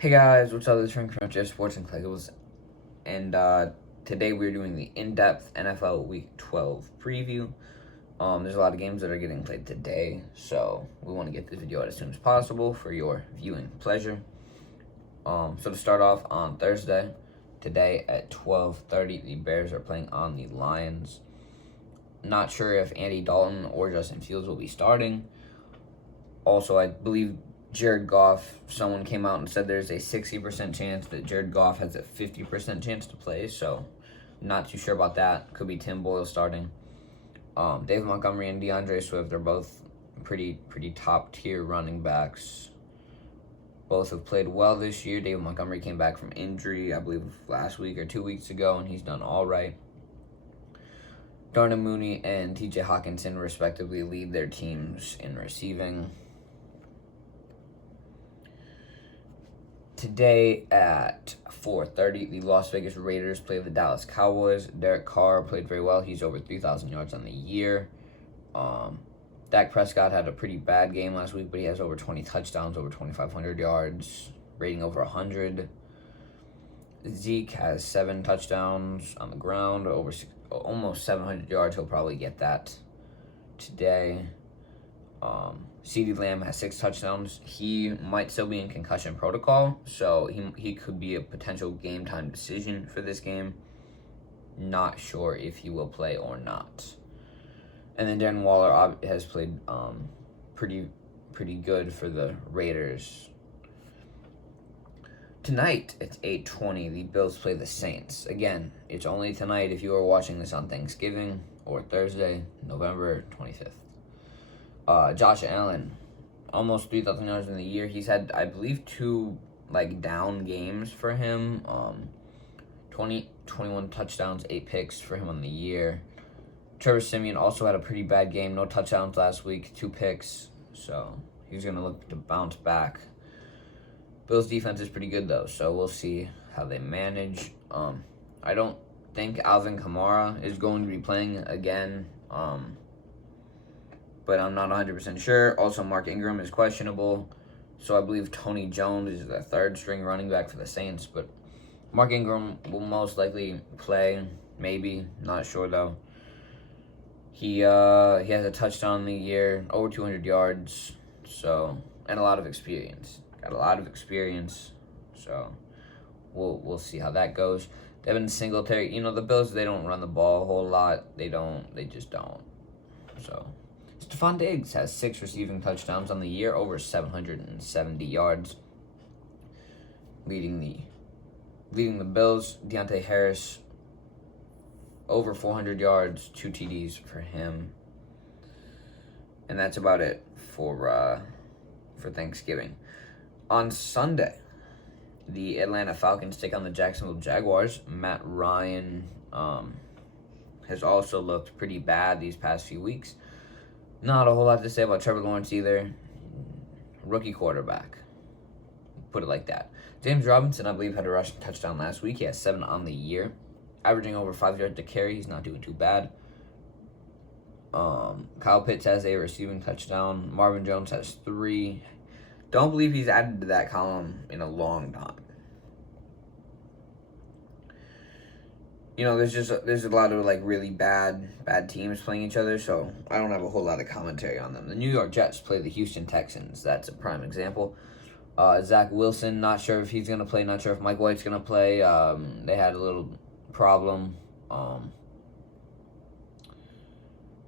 Hey guys, what's up? This is Frank from Jeff Sports and Collectibles, and today we're doing the in-depth NFL Week 12 preview. There's a lot of games that are getting played today, so we want to get this video out as soon as possible for your viewing pleasure. So to start off on Thursday, today at 12:30, the Bears are playing on the Lions. Not sure if Andy Dalton or Justin Fields will be starting. Also, I believe Jared Goff, someone came out and said there's a 60% chance that Jared Goff has a 50% chance to play, so not too sure about that. Could be Tim Boyle starting. David Montgomery and DeAndre Swift, they're both pretty top tier running backs. Both have played well this year. David Montgomery came back from injury, I believe, last week or 2 weeks ago, and he's done all right. Darnell Mooney and TJ Hawkinson, respectively, lead their teams in receiving. Today at 4:30, the Las Vegas Raiders play the Dallas Cowboys. Derek Carr played very well. He's over 3,000 yards on the year. Dak Prescott had a pretty bad game last week, but he has over 20 touchdowns, over 2,500 yards, rating over 100. Zeke has 7 touchdowns on the ground, almost 700 yards. He'll probably get that today. CeeDee Lamb has 6 touchdowns. He might still be in concussion protocol, so he could be a potential game time decision for this game. Not sure if he will play or not. And then Darren Waller has played pretty good for the Raiders. Tonight, it's 8:20. The Bills play the Saints. Again, it's only tonight if you are watching this on Thanksgiving or Thursday, November 25th. Josh Allen, almost 3,000 yards in the year. He's had, I believe, 2 down games for him. 21 touchdowns, 8 picks for him on the year. Trevor Siemian also had a pretty bad game. No touchdowns last week, 2 picks. So he's going to look to bounce back. Bills' defense is pretty good, though, so we'll see how they manage. I don't think Alvin Kamara is going to be playing again. But I'm not 100% sure. Also, Mark Ingram is questionable. So I believe Tony Jones is the 3rd-string running back for the Saints. But Mark Ingram will most likely play. Maybe. Not sure, though. He has a touchdown in the year, over 200 yards. And a lot of experience. Got a lot of experience. So we'll see how that goes. Devin Singletary, the Bills, they don't run the ball a whole lot. They just don't. So Stephon Diggs has 6 receiving touchdowns on the year, over 770 yards, leading the Bills. Najee Harris, over 400 yards, 2 TDs for him, and that's about it for Thanksgiving. On Sunday, the Atlanta Falcons take on the Jacksonville Jaguars. Matt Ryan has also looked pretty bad these past few weeks. Not a whole lot to say about Trevor Lawrence either. Rookie quarterback. Put it like that. James Robinson, I believe, had a rushing touchdown last week. He has 7 on the year. Averaging over 5 yards to carry. He's not doing too bad. Kyle Pitts has a receiving touchdown. Marvin Jones has 3. Don't believe he's added to that column in a long time. There's a lot of really bad teams playing each other, so I don't have a whole lot of commentary on them. The New York Jets play the Houston Texans. That's a prime example. Zach Wilson, not sure if he's gonna play. Not sure if Mike White's gonna play. They had a little problem.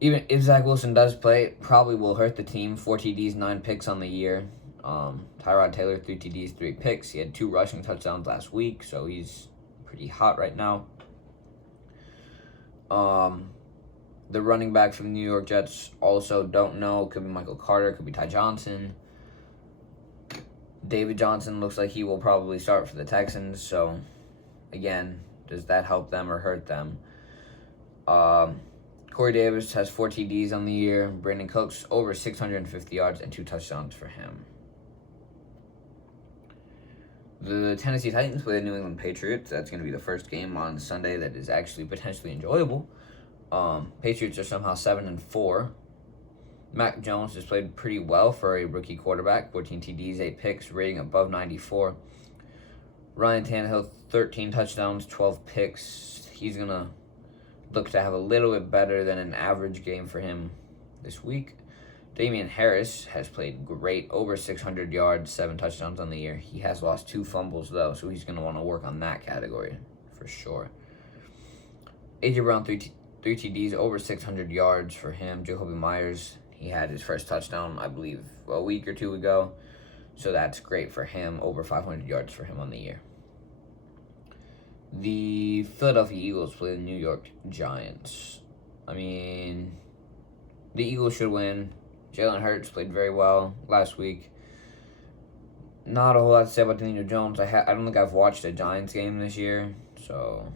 Even if Zach Wilson does play, it probably will hurt the team. 4 TDs, 9 picks on the year. Tyrod Taylor, 3 TDs, 3 picks. He had 2 rushing touchdowns last week, so he's pretty hot right now. The running back from the New York Jets also don't know. Could be Michael Carter, could be Ty Johnson. David Johnson looks like he will probably start for the Texans. So, again, does that help them or hurt them? Corey Davis has 4 TDs on the year. Brandon Cooks over 650 yards and 2 touchdowns for him. The Tennessee Titans play the New England Patriots. That's going to be the first game on Sunday that is actually potentially enjoyable. Patriots are somehow 7-4. Mac Jones has played pretty well for a rookie quarterback. 14 TDs, 8 picks, rating above 94. Ryan Tannehill, 13 touchdowns, 12 picks. He's going to look to have a little bit better than an average game for him this week. Damian Harris has played great, over 600 yards, 7 touchdowns on the year. He has lost 2 fumbles, though, so he's going to want to work on that category for sure. A.J. Brown, 3 TDs, over 600 yards for him. Jacoby Myers, he had his first touchdown, I believe, a week or 2 ago, so that's great for him, over 500 yards for him on the year. The Philadelphia Eagles play the New York Giants. I mean, the Eagles should win. Jalen Hurts played very well last week. Not a whole lot to say about Daniel Jones. I don't think I've watched a Giants game this year, so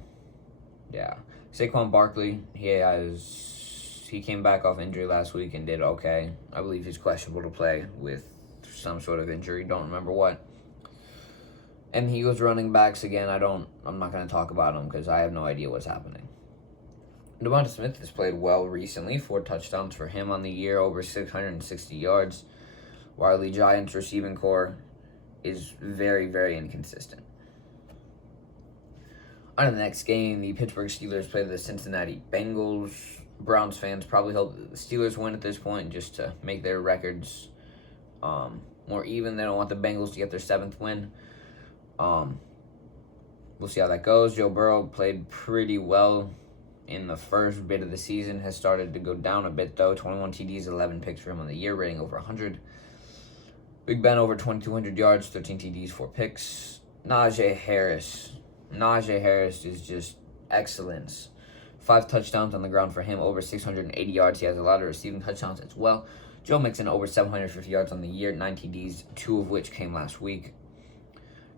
yeah. Saquon Barkley, he came back off injury last week and did okay. I believe he's questionable to play with some sort of injury. Don't remember what. And the Eagles running backs again. I'm not going to talk about them because I have no idea what's happening. Devonta Smith has played well recently. 4 touchdowns for him on the year, over 660 yards. While the Giants' receiving core is very, very inconsistent. On to the next game, the Pittsburgh Steelers play the Cincinnati Bengals. Browns fans probably hope that the Steelers win at this point just to make their records more even. They don't want the Bengals to get their 7th win. We'll see how that goes. Joe Burrow played pretty well in the first bit of the season. Has started to go down a bit, though. 21 TDs, 11 picks for him on the year, rating over 100. Big Ben over 2,200 yards, 13 TDs, 4 picks. Najee Harris is just excellence. 5 touchdowns on the ground for him, over 680 yards. He has a lot of receiving touchdowns as well. Joe Mixon over 750 yards on the year, 9 TDs, 2 of which came last week.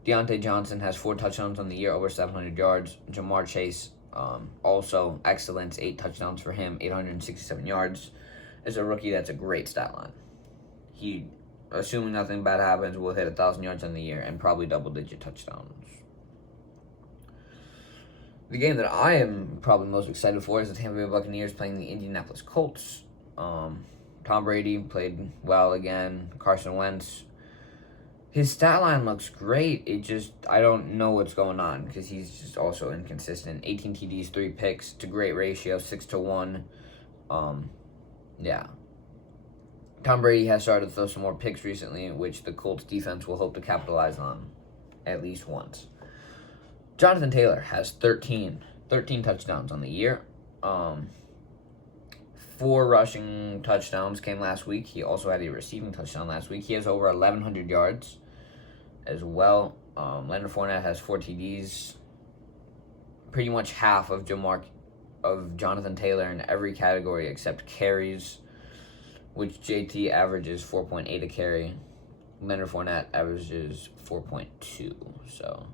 Deontay Johnson has 4 touchdowns on the year, over 700 yards. Jamar Chase, also excellence, 8 touchdowns for him, 867 yards. As a rookie, that's a great stat line. He, assuming nothing bad happens, will hit 1,000 yards on the year and probably double-digit touchdowns. The game that I am probably most excited for is the Tampa Bay Buccaneers playing the Indianapolis Colts. Tom Brady played well again. Carson Wentz, his stat line looks great. I don't know what's going on because he's just also inconsistent. 18 TDs, 3 picks. It's a great ratio, 6-1. Yeah. Tom Brady has started to throw some more picks recently, which the Colts defense will hope to capitalize on at least once. Jonathan Taylor has 13 touchdowns on the year. 4 rushing touchdowns came last week. He also had a receiving touchdown last week. He has over 1,100 yards as well. Leonard Fournette has 4 TDs. Pretty much half of Jonathan Taylor in every category except carries, which JT averages 4.8 a carry. Leonard Fournette averages 4.2. So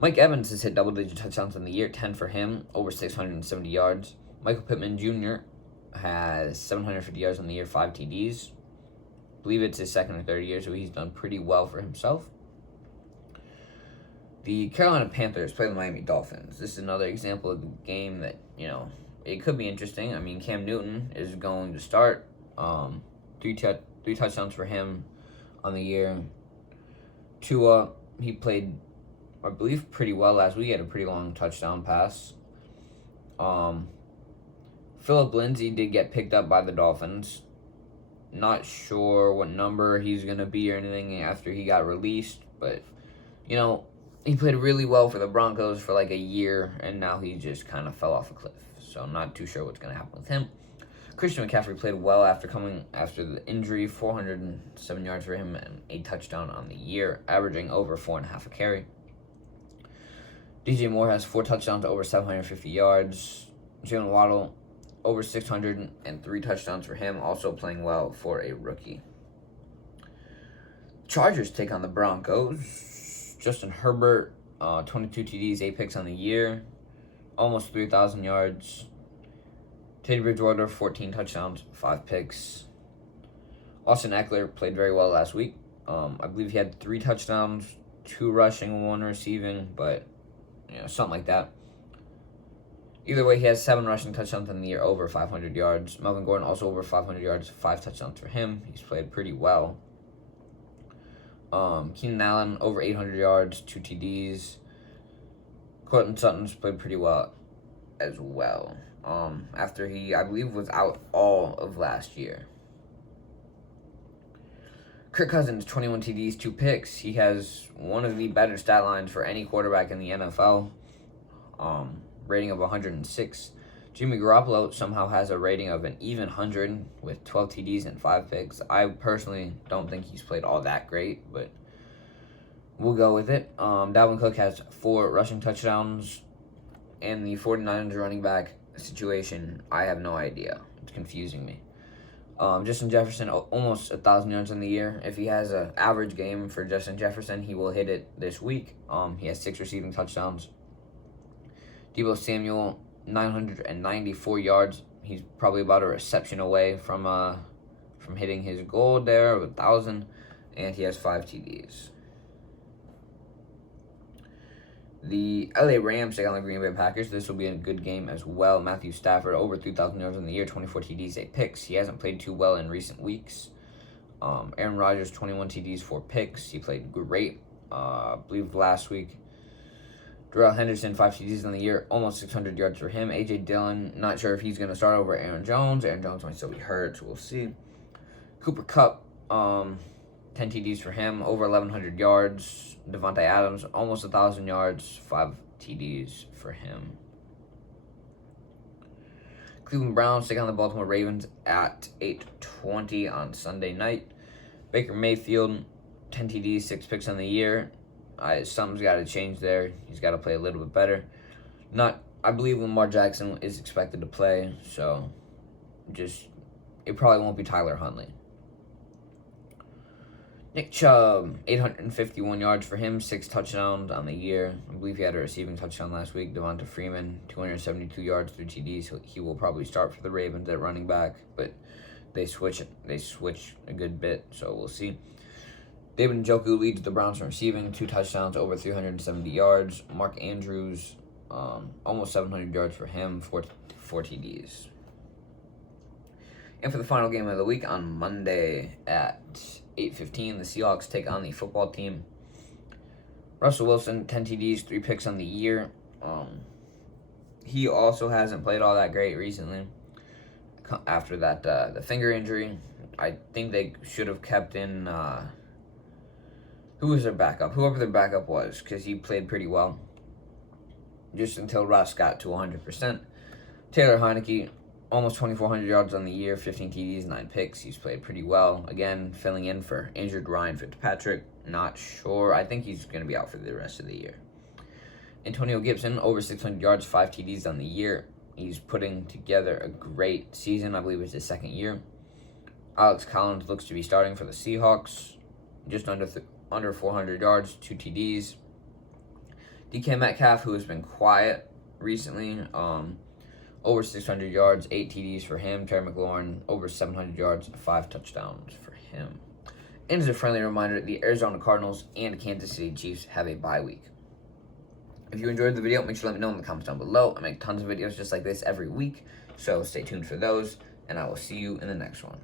Mike Evans has hit double-digit touchdowns in the year, 10 for him, over 670 yards. Michael Pittman Jr. has 750 yards on the year, 5 TDs. I believe it's his 2nd or 3rd year, so he's done pretty well for himself. The Carolina Panthers play the Miami Dolphins. This is another example of the game that, it could be interesting. I mean, Cam Newton is going to start. 3 touchdowns for him on the year. Tua, he played, I believe, pretty well last week. He had a pretty long touchdown pass. Phillip Lindsay did get picked up by the Dolphins. Not sure what number he's going to be or anything after he got released. But, he played really well for the Broncos for like a year, and now he just kind of fell off a cliff. So I'm not too sure what's going to happen with him. Christian McCaffrey played well after the injury, 407 yards for him and a touchdown on the year, averaging over 4.5 a carry. DJ Moore has 4 touchdowns, over 750 yards. Jalen Waddle, over 600 and 3 touchdowns for him, also playing well for a rookie. Chargers take on the Broncos. Justin Herbert, 22 TDs, 8 picks on the year, almost 3,000 yards. Teddy Bridgewater, 14 touchdowns, 5 picks. Austin Eckler played very well last week. I believe he had 3 touchdowns, 2 rushing, 1 receiving, but something like that. Either way, he has 7 rushing touchdowns in the year, over 500 yards. Melvin Gordon also over 500 yards, 5 touchdowns for him. He's played pretty well. Keenan Allen, over 800 yards, 2 TDs. Cortland Sutton's played pretty well as well. After he, I believe, was out all of last year. Kirk Cousins, 21 TDs, 2 picks. He has one of the better stat lines for any quarterback in the NFL. Rating of 106. Jimmy Garoppolo somehow has a rating of an even 100 with 12 TDs and 5 picks. I personally don't think he's played all that great, but we'll go with it. Darwin Cook has 4 rushing touchdowns. And the 49ers running back situation, I have no idea. It's confusing me. Justin Jefferson, almost 1,000 yards in the year. If he has an average game for Justin Jefferson, he will hit it this week. He has 6 receiving touchdowns. Deebo Samuel, 994 yards. He's probably about a reception away from hitting his goal there of 1,000, and he has 5 TDs. The LA Rams take on the Green Bay Packers. This will be a good game as well. Matthew Stafford, over 3,000 yards in the year, 24 TDs, 8 picks. He hasn't played too well in recent weeks. Aaron Rodgers, 21 TDs, 4 picks. He played great, I believe, last week. Darrell Henderson, 5 TDs in the year, almost 600 yards for him. A.J. Dillon, not sure if he's going to start over Aaron Jones. Aaron Jones might still be hurt, so we'll see. Cooper Kupp, 10 TDs for him, over 1,100 yards. Devontae Adams, almost 1,000 yards, 5 TDs for him. Cleveland Browns take on the Baltimore Ravens at 8:20 on Sunday night. Baker Mayfield, 10 TDs, 6 picks on the year. Something's got to change there. He's got to play a little bit better. I believe Lamar Jackson is expected to play, so it probably won't be Tyler Huntley. Nick Chubb, 851 yards for him, 6 touchdowns on the year. I believe he had a receiving touchdown last week. Devonta Freeman, 272 yards, 3 TDs. He will probably start for the Ravens at running back, but they switch a good bit, so we'll see. David Njoku leads the Browns in receiving, 2 touchdowns, over 370 yards. Mark Andrews, almost 700 yards for him, 4 TDs. And for the final game of the week on Monday at 8:15, the Seahawks take on the football team. Russell Wilson, 10 TDs, 3 picks on the year. He also hasn't played all that great recently. After that, the finger injury, I think they should have kept in, who was their backup? Whoever their backup was, because he played pretty well. Just until Russ got to 100%. Taylor Heineke, almost 2,400 yards on the year, 15 TDs, 9 picks. He's played pretty well. Again, filling in for injured Ryan Fitzpatrick. Not sure. I think he's going to be out for the rest of the year. Antonio Gibson, over 600 yards, 5 TDs on the year. He's putting together a great season. I believe it's his second year. Alex Collins looks to be starting for the Seahawks. Just under 400 yards, 2 TDs. DK Metcalf, who has been quiet recently, over 600 yards, 8 TDs for him. Terry McLaurin, over 700 yards, 5 touchdowns for him. And as a friendly reminder, the Arizona Cardinals and Kansas City Chiefs have a bye week. If you enjoyed the video, make sure to let me know in the comments down below. I make tons of videos just like this every week, so stay tuned for those, and I will see you in the next one.